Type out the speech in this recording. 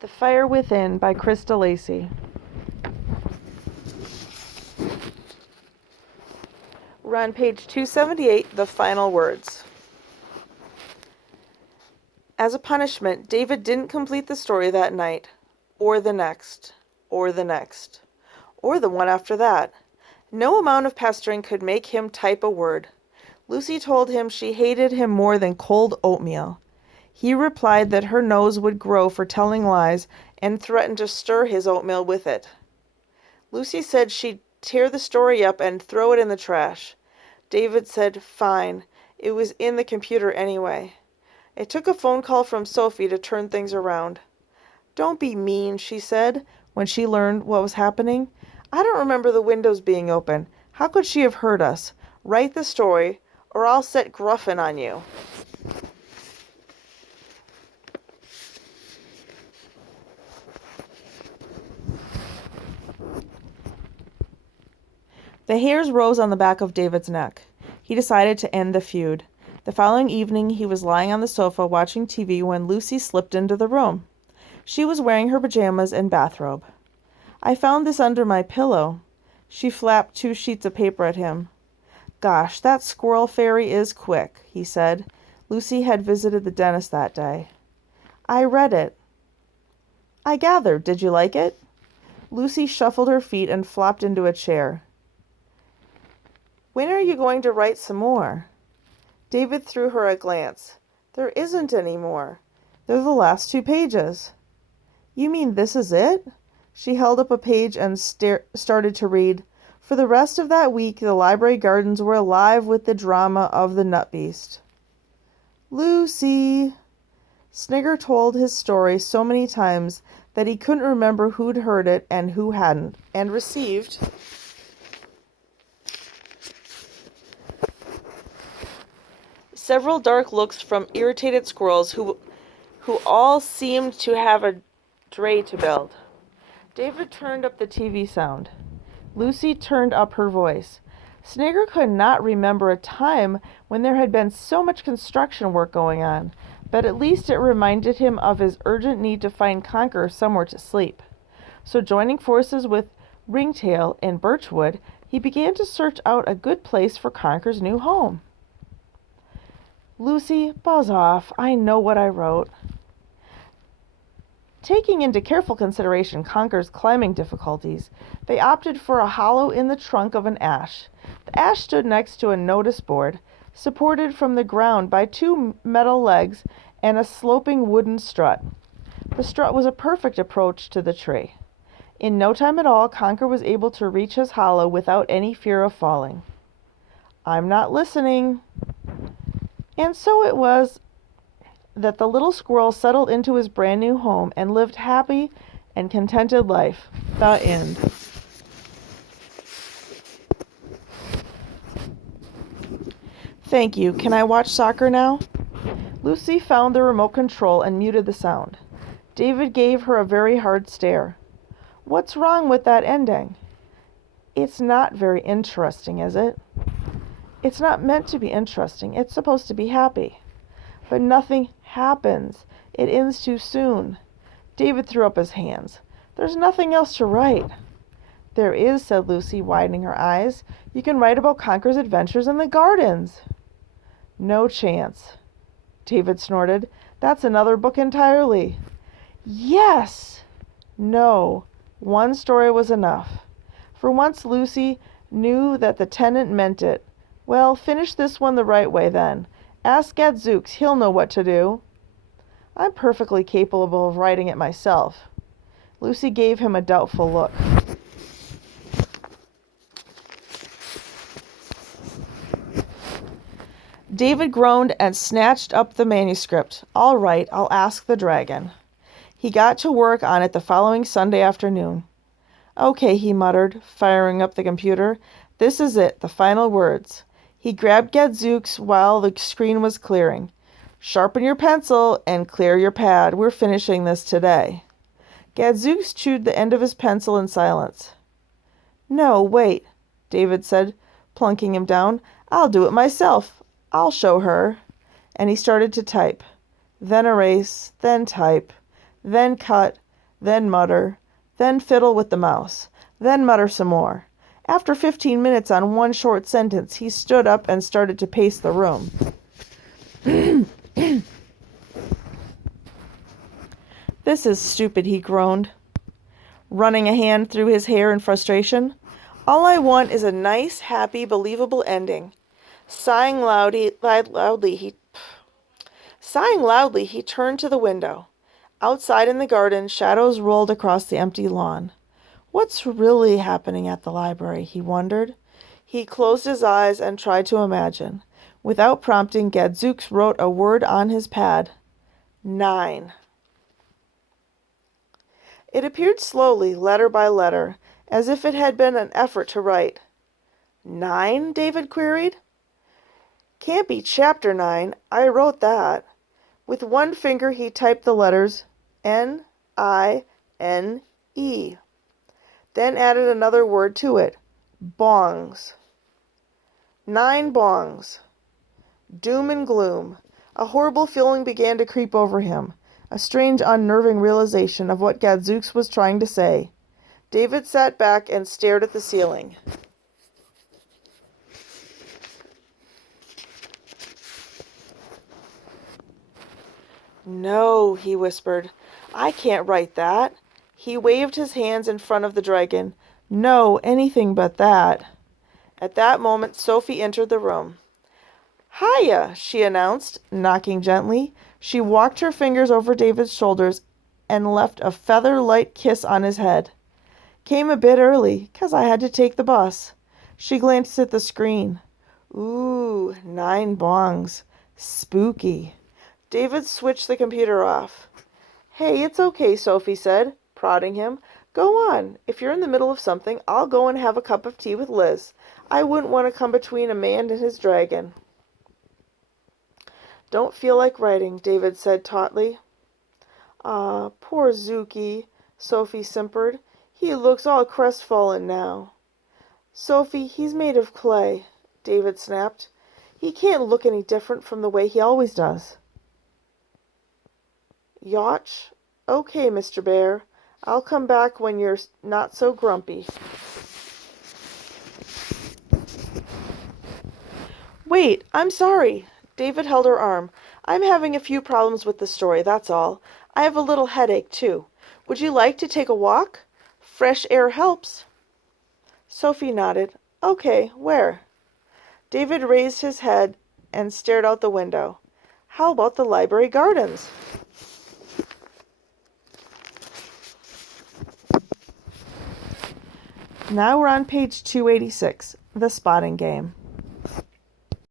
The Fire Within by Krista Lacey. We're on page 278, the final words. As a punishment, David didn't complete the story that night, or the next, or the next, or the one after that. No amount of pestering could make him type a word. Lucy told him she hated him more than cold oatmeal. He replied that her nose would grow for telling lies and threatened to stir his oatmeal with it. Lucy said she'd tear the story up and throw it in the trash. David said, fine. It was in the computer anyway. It took a phone call from Sophie to turn things around. Don't be mean, she said, when she learned what was happening. I don't remember the windows being open. How could she have heard us? Write the story, or I'll set Gruffin on you. The hairs rose on the back of David's neck. He decided to end the feud. The following evening, he was lying on the sofa watching TV when Lucy slipped into the room. She was wearing her pajamas and bathrobe. I found this under my pillow. She flapped 2 sheets of paper at him. Gosh, that squirrel fairy is quick, he said. Lucy had visited the dentist that day. I read it. I gathered. Did you like it? Lucy shuffled her feet and flopped into a chair. When are you going to write some more? David threw her a glance. There isn't any more. They're the last 2 pages. You mean this is it? She held up a page and started to read. For the rest of that week, the library gardens were alive with the drama of the Nut Beast. Lucy! Snigger told his story so many times that he couldn't remember who'd heard it and who hadn't, and received several dark looks from irritated squirrels who all seemed to have a dray to build. David turned up the TV sound. Lucy turned up her voice. Snigger could not remember a time when there had been so much construction work going on, but at least it reminded him of his urgent need to find Conker somewhere to sleep. So joining forces with Ringtail in Birchwood, he began to search out a good place for Conker's new home. Lucy, buzz off. I know what I wrote. Taking into careful consideration Conker's climbing difficulties, they opted for a hollow in the trunk of an ash. The ash stood next to a notice board, supported from the ground by 2 metal legs and a sloping wooden strut. The strut was a perfect approach to the tree. In no time at all, Conker was able to reach his hollow without any fear of falling. I'm not listening. And so it was that the little squirrel settled into his brand new home and lived happy and contented life. The end. Thank you. Can I watch soccer now? Lucy found the remote control and muted the sound. David gave her a very hard stare. What's wrong with that ending? It's not very interesting, is it? It's not meant to be interesting. It's supposed to be happy. But nothing happens. It ends too soon. David threw up his hands. There's nothing else to write. There is, said Lucy, widening her eyes. You can write about Conker's adventures in the gardens. No chance. David snorted. That's another book entirely. Yes! No. 1 story was enough. For once, Lucy knew that the tenant meant it. Well, finish this one the right way, then. Ask Gadzooks. He'll know what to do. I'm perfectly capable of writing it myself. Lucy gave him a doubtful look. David groaned and snatched up the manuscript. All right, I'll ask the dragon. He got to work on it the following Sunday afternoon. Okay, he muttered, firing up the computer. This is it, the final words. He grabbed Gadzooks while the screen was clearing. Sharpen your pencil and clear your pad. We're finishing this today. Gadzooks chewed the end of his pencil in silence. No, wait, David said, plunking him down. I'll do it myself. I'll show her. And he started to type. Then erase, then type, then cut, then mutter, then fiddle with the mouse, then mutter some more. After 15 minutes on one short sentence, he stood up and started to pace the room. This is stupid, he groaned, running a hand through his hair in frustration. All I want is a nice, happy, believable ending. Sighing loudly, he turned to the window. Outside in the garden, shadows rolled across the empty lawn. What's really happening at the library, he wondered. He closed his eyes and tried to imagine. Without prompting, Gadzooks wrote a word on his pad. 9. It appeared slowly, letter by letter, as if it had been an effort to write. 9? David queried. Can't be chapter 9. I wrote that. With one finger he typed the letters N-I-N-E. Then added another word to it. Bongs. 9 bongs. Doom and gloom. A horrible feeling began to creep over him. A strange, unnerving realization of what Gadzooks was trying to say. David sat back and stared at the ceiling. No, he whispered. I can't write that. He waved his hands in front of the dragon. No, anything but that. At that moment, Sophie entered the room. Hiya, she announced, knocking gently. She walked her fingers over David's shoulders and left a feather-light kiss on his head. Came a bit early, 'cause I had to take the bus. She glanced at the screen. Ooh, 9 bongs. Spooky. David switched the computer off. Hey, it's okay, Sophie said, prodding him. Go on. If you're in the middle of something, I'll go and have a cup of tea with Liz. I wouldn't want to come between a man and his dragon. Don't feel like writing, David said tautly. Ah, poor Zookie, Sophie simpered. He looks all crestfallen now. Sophie, he's made of clay, David snapped. He can't look any different from the way he always does. Yotch? Okay, Mr. Bear. I'll come back when you're not so grumpy. Wait, I'm sorry. David held her arm. I'm having a few problems with the story, that's all. I have a little headache, too. Would you like to take a walk? Fresh air helps. Sophie nodded. Okay, where? David raised his head and stared out the window. How about the library gardens? Now we're on page 286, The Spotting Game.